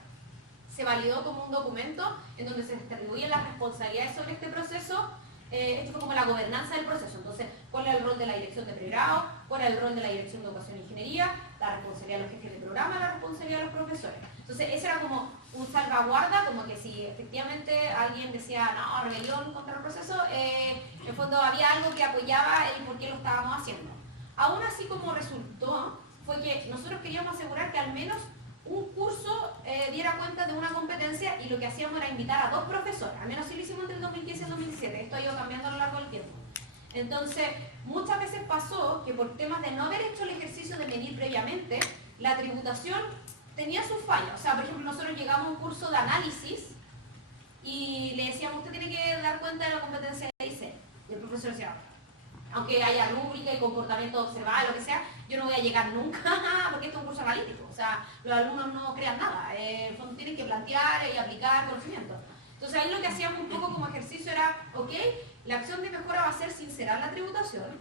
se validó como un documento en donde se distribuyen las responsabilidades sobre este proceso. Esto fue como la gobernanza del proceso. Entonces, ¿cuál era el rol de la dirección de pregrado? ¿Cuál era el rol de la dirección de educación e ingeniería? La responsabilidad de los jefes de programa, la responsabilidad de los profesores. Entonces, ese era como un salvaguarda, como que si efectivamente alguien decía, no, rebelión contra el proceso, en el fondo había algo que apoyaba el por qué lo estábamos haciendo. Aún así, como resultó, fue que nosotros queríamos asegurar que al menos un curso diera cuenta de una competencia, y lo que hacíamos era invitar a 2 profesores, al menos sí lo hicimos entre el 2015 y el 2017, esto ha ido cambiando a lo largo del tiempo. Entonces, muchas veces pasó que por temas de no haber hecho el ejercicio de medir previamente, la tributación tenía sus fallos. O sea, por ejemplo, nosotros llegamos a un curso de análisis y le decíamos, usted tiene que dar cuenta de la competencia de diseño. Y el profesor decía, aunque haya rúbrica y comportamiento observado, lo que sea, yo no voy a llegar nunca, porque esto es un curso analítico. O sea, los alumnos no crean nada, tienen que plantear y aplicar conocimiento. Entonces ahí lo que hacíamos un poco como ejercicio era, ok, la acción de mejora va a ser sincerar la tributación.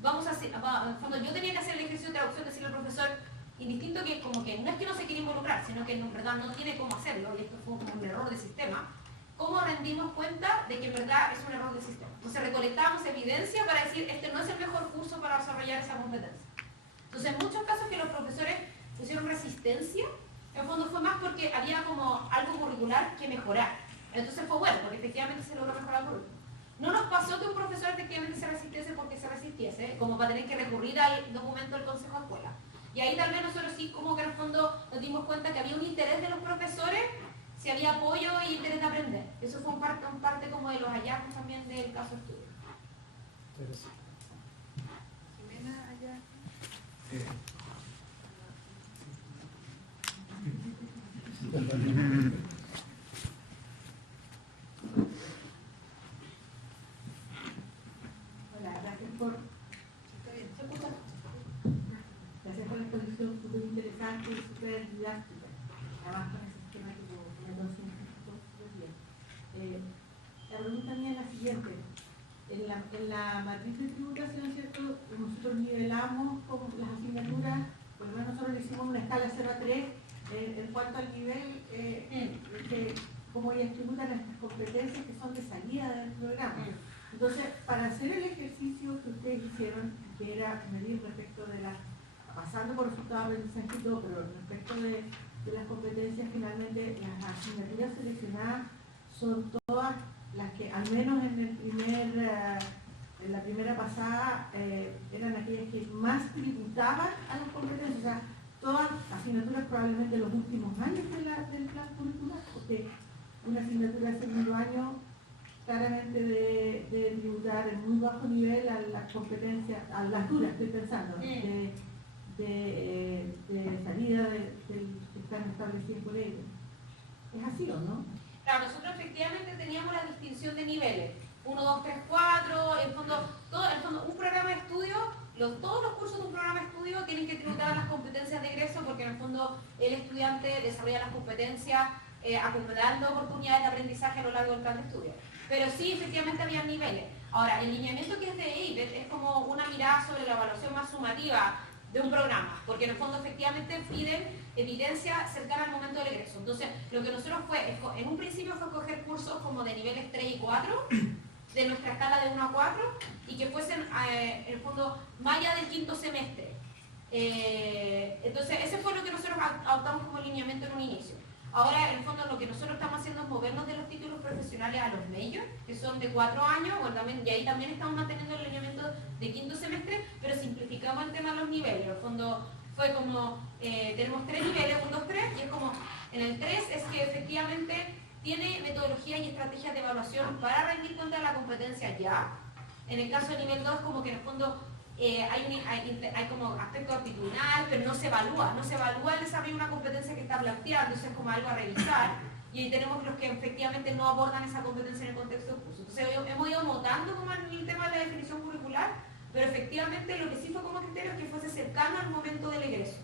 Vamos a hacer, cuando yo tenía que hacer el ejercicio de traducción, decirle al profesor, indistinto que como que no es que no se quiere involucrar, sino que en verdad no tiene cómo hacerlo, y esto fue como un error de sistema. ¿Cómo rendimos cuenta de que en verdad es un error de sistema? Entonces recolectábamos evidencia para decir, este no es el mejor curso para desarrollar esa competencia. Entonces en muchos casos que los profesores pusieron resistencia, en fondo fue más porque había como algo curricular que mejorar. Entonces fue bueno, porque efectivamente se logró mejorar el currículum. No nos pasó que un profesor efectivamente se resistiese porque se resistiese, como para tener que recurrir al documento del Consejo de Escuela. Y ahí tal vez nosotros sí como que en el fondo nos dimos cuenta que había un interés de los profesores, si había apoyo y interés de aprender. Eso fue un parte como de los hallazgos también del caso de estudio. Jimena, allá. Hola, gracias por la exposición, súper interesante y súper didáctica. Además con ese esquema que me consigo súper bien. La pregunta mía es la siguiente. En la matriz de tributación, ¿cierto? Nosotros nivelamos con las asignaturas, por lo menos nosotros le hicimos una escala 0 a 3 en cuanto al nivel que cómo ellas tributan estas competencias que son de salida del programa. Entonces, para hacer el ejercicio que ustedes hicieron, que era medir respecto de las, pasando por resultados de aprendizaje y todo, pero respecto de las competencias, finalmente las asignaturas seleccionadas son todas las que, al menos en la primera pasada, eran aquellas que más tributaban a las competencias, o sea, todas asignaturas probablemente en los últimos años del plan curricular, porque una asignatura de segundo año claramente de tributar en muy bajo nivel a las competencias, a las duras, estoy pensando, de salida que están establecidas por ellos. ¿Es así o no? Claro, nosotros efectivamente teníamos la distinción de niveles. 1, 2, 3, 4, en fondo, un programa de estudio todos los cursos de un programa de estudio tienen que tributar a las competencias de egreso porque en el fondo el estudiante desarrolla las competencias acumulando oportunidades de aprendizaje a lo largo del plan de estudio. Pero sí, efectivamente había niveles. Ahora, el lineamiento que es de EIVET es como una mirada sobre la evaluación más sumativa de un programa, porque en el fondo efectivamente piden evidencia cercana al momento del egreso. Entonces, lo que nosotros en un principio fue coger cursos como de niveles 3 y 4, de nuestra escala de 1 a 4, y que fuesen, en el fondo, más allá del quinto semestre. Entonces, ese fue lo que nosotros adoptamos como lineamiento en un inicio. Ahora, en el fondo, lo que nosotros estamos haciendo es movernos de los títulos profesionales a los majors, que son de 4 años, y ahí también estamos manteniendo el lineamiento de quinto semestre, pero simplificamos el tema de los niveles. En el fondo, fue como, tenemos 3 niveles, 1, 2, 3, y es como, en el 3 es que efectivamente tiene metodología y estrategias de evaluación para rendir cuenta de la competencia ya. En el caso de nivel 2, como que en el fondo hay como aspecto actitudinal, pero no se evalúa el desarrollo de una competencia que está planteada, entonces es como algo a revisar. Y ahí tenemos los que efectivamente no abordan esa competencia en el contexto del curso. Entonces hemos ido notando como el tema de la definición curricular, pero efectivamente lo que sí fue como criterio es que fuese cercano al momento del egreso.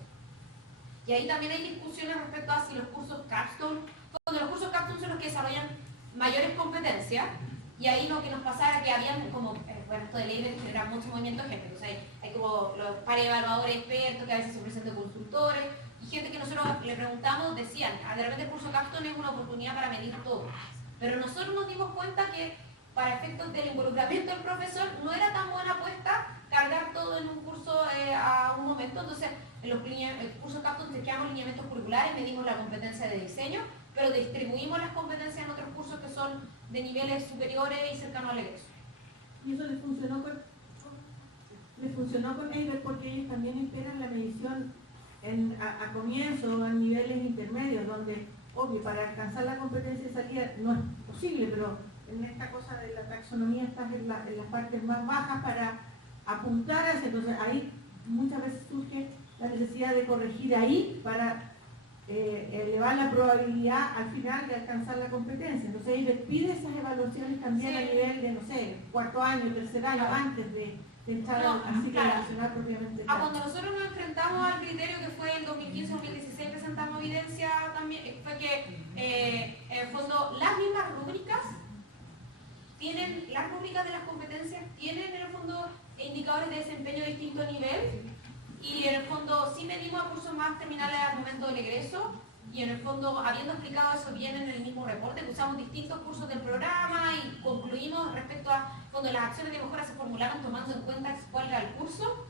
Y ahí también hay discusiones respecto a si los cursos capstone, cuando los cursos capstone son los que desarrollan mayores competencias, y ahí lo que nos pasaba era que habían como, bueno, esto de ley genera mucho movimiento de gente, entonces hay como los pares evaluadores expertos que a veces se presentan consultores, y gente que nosotros le preguntamos decían, de repente el curso capstone es una oportunidad para medir todo, pero nosotros nos dimos cuenta que para efectos del involucramiento del profesor no era tan buena apuesta cargar todo en un curso a un momento. Entonces en el curso capstone creamos lineamientos curriculares, medimos la competencia de diseño, pero distribuimos las competencias en otros cursos que son de niveles superiores y cercanos al egreso. Y eso les funcionó con ellos porque ellos también esperan la medición a comienzo, a niveles intermedios, donde, obvio, para alcanzar la competencia de salida no es posible, pero en esta cosa de la taxonomía estás en las partes más bajas para apuntar a eso. Entonces ahí muchas veces surge la necesidad de corregir ahí para elevar la probabilidad al final de alcanzar la competencia. Entonces ahí les pide esas evaluaciones también a nivel de, no sé, cuarto año, tercer año, antes de entrar al ciclo nacional propiamente. Cuando nosotros nos enfrentamos al criterio que fue en 2015-2016, presentamos evidencia también, fue que en el fondo las mismas rúbricas las rúbricas de las competencias tienen en el fondo indicadores de desempeño de distinto nivel, y en el fondo sí medimos a cursos más terminales al momento del egreso, y en el fondo, habiendo explicado eso bien en el mismo reporte, que usamos distintos cursos del programa y concluimos respecto a cuando las acciones de mejora se formularon tomando en cuenta cuál era el curso,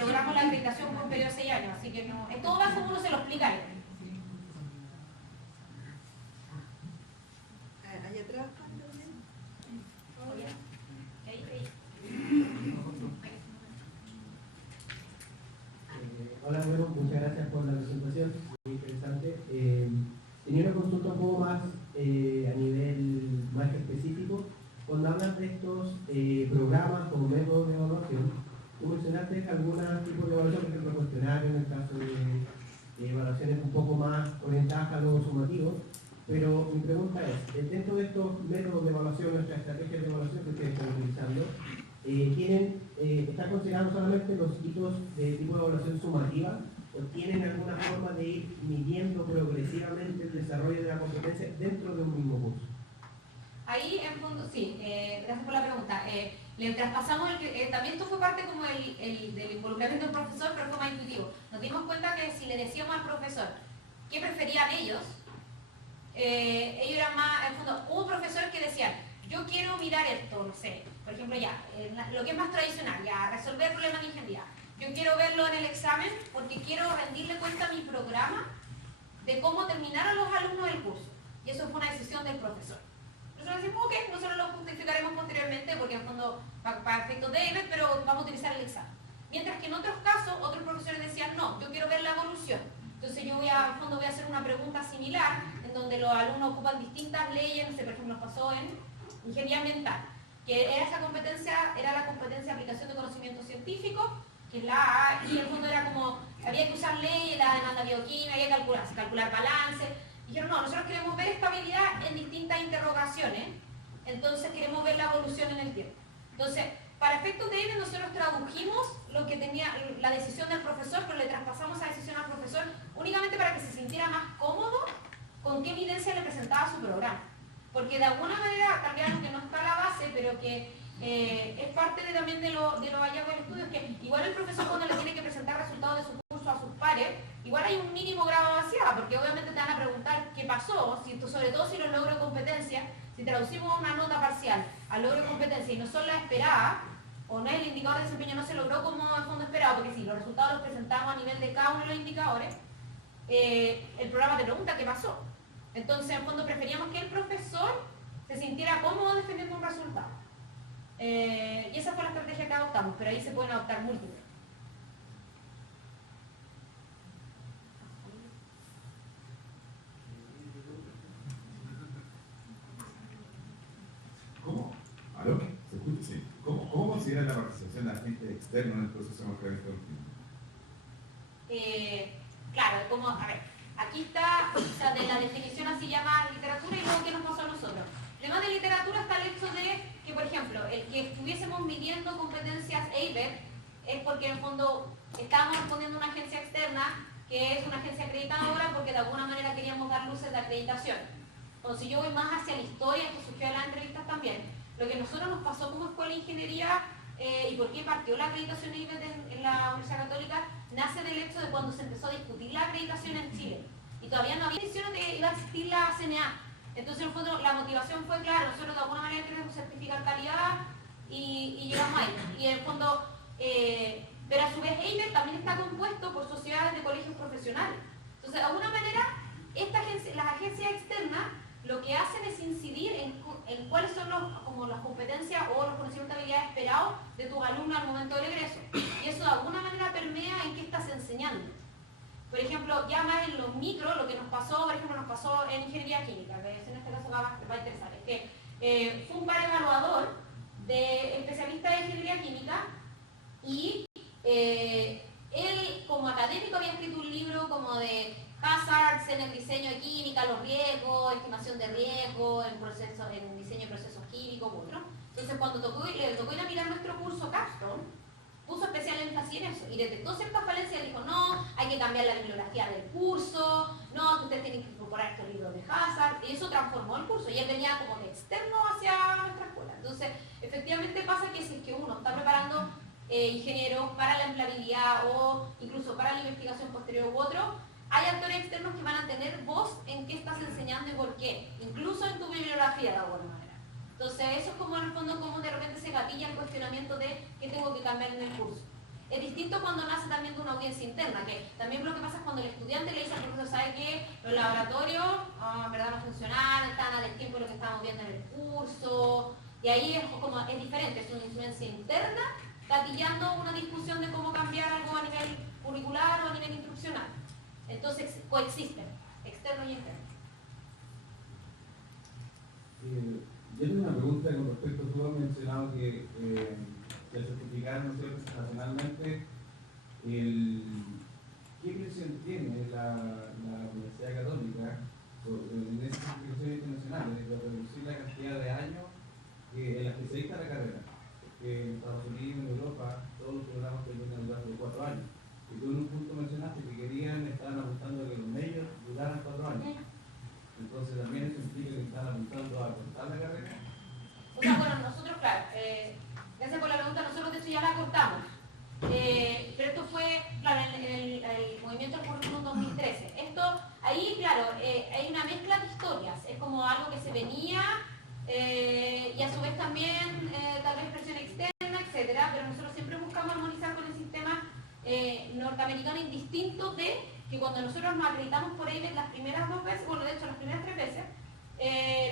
logramos la acreditación por un periodo de 6 años, así que no, en todo caso uno se lo explica ahí. ¿Hay atrás? Hola, bueno, muchas gracias por la presentación, muy interesante. Tenía una consulta un poco más a nivel más específico. Cuando hablas de estos programas como métodos de evaluación, tú mencionaste algún tipo de evaluación, por ejemplo, cuestionario en el caso de evaluaciones un poco más orientadas a lo sumativo, pero mi pregunta es, dentro de estos métodos de evaluación, nuestras estrategias de evaluación que ustedes están utilizando, ¿están considerando solamente los hitos de tipo de evaluación sumativa o tienen alguna forma de ir midiendo progresivamente el desarrollo de la competencia dentro de un mismo curso? Ahí, en fondo, sí, gracias por la pregunta. Le traspasamos, también esto fue parte como del involucramiento del profesor, pero fue más intuitivo. Nos dimos cuenta que si le decíamos al profesor qué preferían ellos eran más, en fondo, hubo profesores que decían, yo quiero mirar esto, no sé, por ejemplo, lo que es más tradicional, resolver problemas de ingeniería. Yo quiero verlo en el examen porque quiero rendirle cuenta a mi programa de cómo terminaron los alumnos del curso. Y eso fue una decisión del profesor. Nosotros decimos, ok, nosotros lo justificaremos posteriormente porque en el fondo para efectos de EIVET, pero vamos a utilizar el examen. Mientras que en otros casos, otros profesores decían, no, yo quiero ver la evolución. Entonces yo voy a hacer una pregunta similar, en donde los alumnos ocupan distintas leyes, no sé, por ejemplo, nos pasó en ingeniería ambiental, que era la competencia de aplicación de conocimiento científico, que es la A, y en el fondo era como, había que usar leyes, la demanda bioquímica, había que calcular balance. Dijeron, no, nosotros queremos ver estabilidad en distintas interrogaciones, entonces queremos ver la evolución en el tiempo. Entonces, para efectos de EIVET nosotros tradujimos lo que tenía la decisión del profesor, pero le traspasamos esa decisión al profesor únicamente para que se sintiera más cómodo con qué evidencia le presentaba su programa. Porque de alguna manera cambiaron que no está a la base, pero que es parte también de los hallazgos del estudio, es que igual el profesor cuando le tiene que presentar resultados de su curso a sus pares, igual hay un mínimo grado de vaciada, porque obviamente te van a preguntar qué pasó, sobre todo si los logros de competencia, si traducimos una nota parcial al logro de competencia y no son la esperada, o no el indicador de desempeño no se logró como en fondo esperado, porque si los resultados los presentamos a nivel de cada uno de los indicadores, el programa te pregunta qué pasó. Entonces, en fondo, preferíamos que el profesor se sintiera cómodo defendiendo un resultado. Y esa fue la estrategia que adoptamos, pero ahí se pueden adoptar múltiples. ¿Cómo? ¿Aló? ¿Se escucha? Sí. ¿Cómo consideran la participación de agentes externos en el proceso democrático continuo? Claro, como, a ver, aquí está, o sea, de la definición así llamada literatura y luego qué nos pasó a nosotros. Además de literatura está el hecho de que, por ejemplo, el que estuviésemos midiendo competencias EIVET es porque en el fondo estábamos respondiendo a una agencia externa que es una agencia acreditadora porque de alguna manera queríamos dar luces de acreditación. Entonces, si yo voy más hacia la historia, que surgió de las entrevistas también, lo que a nosotros nos pasó como escuela de ingeniería y por qué partió la acreditación EIVET en la Universidad Católica, nace del hecho de cuando se empezó a discutir la acreditación en Chile. Y todavía no había decisiones de que iba a existir la CNA. Entonces, en el fondo, la motivación fue clara, nosotros de alguna manera queremos certificar calidad y llegamos ahí. Y en el fondo, pero a su vez EIVET también está compuesto por sociedades de colegios profesionales. Entonces, de alguna manera, las agencias externas lo que hacen es incidir en cuáles son como las competencias o los conocimientos de habilidades esperados de tus alumnos al momento del egreso. Y eso de alguna manera permea en qué estás enseñando. Por ejemplo, ya más en los micros, lo que nos pasó, por ejemplo, nos pasó en ingeniería química, que en este caso va a interesar, es que fue un par evaluador de especialistas de ingeniería química y él como académico había escrito un libro como de hazards en el diseño de química, los riesgos, estimación de riesgos, en el diseño de procesos químicos u otro. Entonces cuando le tocó ir a mirar nuestro curso Capstone, puso especial énfasis en eso y detectó ciertas falencias y dijo, no, hay que cambiar la bibliografía del curso, no, ustedes tienen que incorporar estos libros de hazard, y eso transformó el curso y él venía como de externo hacia nuestra escuela. Entonces, efectivamente pasa que si es que uno está preparando ingenieros para la empleabilidad o incluso para la investigación posterior u otro, hay actores externos que van a tener voz en qué estás enseñando y por qué, incluso en tu bibliografía de alguna manera. Entonces eso es como en el fondo como de repente se gatilla el cuestionamiento de qué tengo que cambiar en el curso. Es distinto cuando nace también de una audiencia interna, que también lo que pasa es cuando el estudiante le dice al profesor, ¿sabe qué? Los laboratorios en verdad no funcionan, están a destiempo de lo que estamos viendo en el curso, y ahí es diferente, es una influencia interna gatillando una discusión de cómo cambiar algo a nivel curricular o a nivel instruccional. Entonces coexisten, externo y interno. Yo tengo una pregunta con respecto, tú has mencionado que al certificar internacionalmente, ¿qué presión tiene la Universidad Católica en esas certificaciones internacionales de reducir la cantidad de años en las que se dicta la carrera? Porque en Estados Unidos, en Europa, todos los programas terminan durando 4 años. Y tú en un punto mencionaste que estaban apuntando a que los medios duraran 4 años. Entonces también eso implica que están apuntando a cortar la carrera. O sea, bueno, nosotros, claro, gracias por la pregunta, nosotros de hecho ya la cortamos. Pero esto fue, claro, en el movimiento del currículum 2013. Ahí, claro, hay una mezcla de historias. Es como algo que se venía y a su vez también tal vez presión externa, etcétera. Pero nosotros siempre buscamos armonizar con el sistema norteamericano indistinto de que cuando nosotros nos acreditamos por EIVET las primeras 2 veces, bueno, de hecho las primeras 3 veces,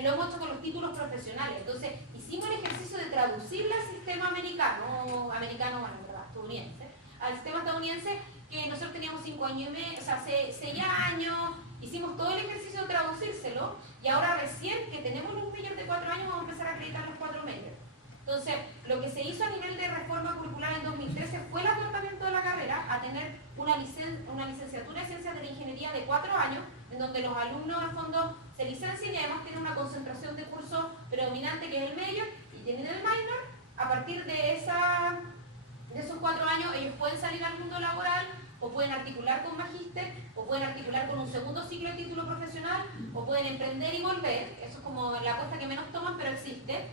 lo hemos hecho con los títulos profesionales. Entonces, hicimos el ejercicio de traducirle al sistema estadounidense, al sistema estadounidense, que nosotros teníamos 5 años y medio, o sea, 6 años, hicimos todo el ejercicio de traducírselo, y ahora recién que tenemos un major de 4 años, vamos a empezar a acreditar los 4 majors. Entonces, lo que se hizo a nivel de reforma curricular en 2013 fue el acortamiento de la carrera a tener una licenciatura de Ciencias de la Ingeniería de 4 años, en donde los alumnos, al fondo, se licencian y además tienen una concentración de curso predominante que es el major, y tienen el minor a partir de esa año ellos pueden salir al mundo laboral, o pueden articular con magíster, o pueden articular con un segundo ciclo de título profesional, o pueden emprender y volver. Eso es como la cosa que menos toman, pero existe.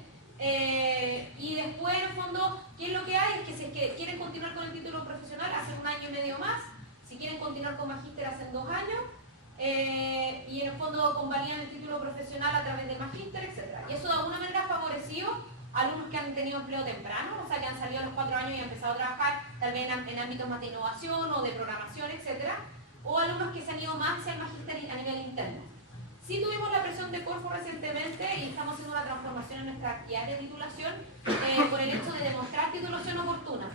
Y después, en el fondo, ¿qué es lo que hay? Es que si es que quieren continuar con el título profesional, hacen 1 año y medio más. Si quieren continuar con magíster, hacen 2 años. Y en el fondo convalidan el título profesional a través del magíster, etc. Y eso de alguna manera ha favorecido a alumnos que han tenido empleo temprano, o sea, que han salido a los 4 años y han empezado a trabajar tal vez en ámbitos más de innovación o de programación, etc. O alumnos que se han ido más hacia el magíster a nivel interno. Sí tuvimos la presión de Corfo recientemente y estamos haciendo una transformación en nuestra actividad de titulación por el hecho de demostrar titulación oportuna.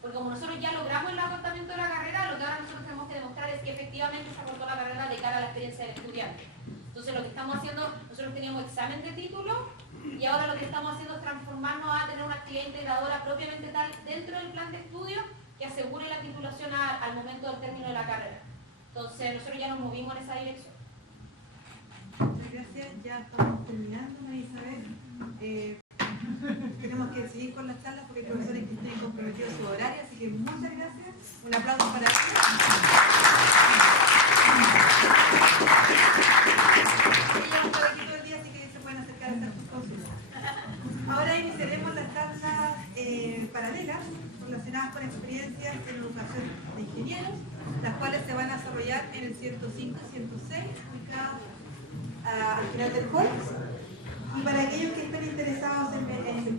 Porque como nosotros ya logramos el acortamiento de la carrera, lo que ahora nosotros tenemos que demostrar es que efectivamente se acortó la carrera de cara a la experiencia del estudiante. Entonces lo que estamos haciendo, nosotros teníamos examen de título y ahora lo que estamos haciendo es transformarnos a tener una actividad integradora propiamente tal dentro del plan de estudio que asegure la titulación al momento del término de la carrera. Entonces nosotros ya nos movimos en esa dirección. Muchas gracias, ya estamos terminando, María Isabel. Tenemos que seguir con las charlas porque hay profesores que tienen comprometido su horario, así que muchas gracias. Un aplauso para ellos. Llevamos por aquí todo el día, así que se pueden acercar a hacer sus consultas. Ahora iniciaremos las charlas paralelas relacionadas con experiencias en educación de ingenieros, las cuales se van a desarrollar en el 105 y 106, ubicados al final del hall. Y para aquellos que estén interesados en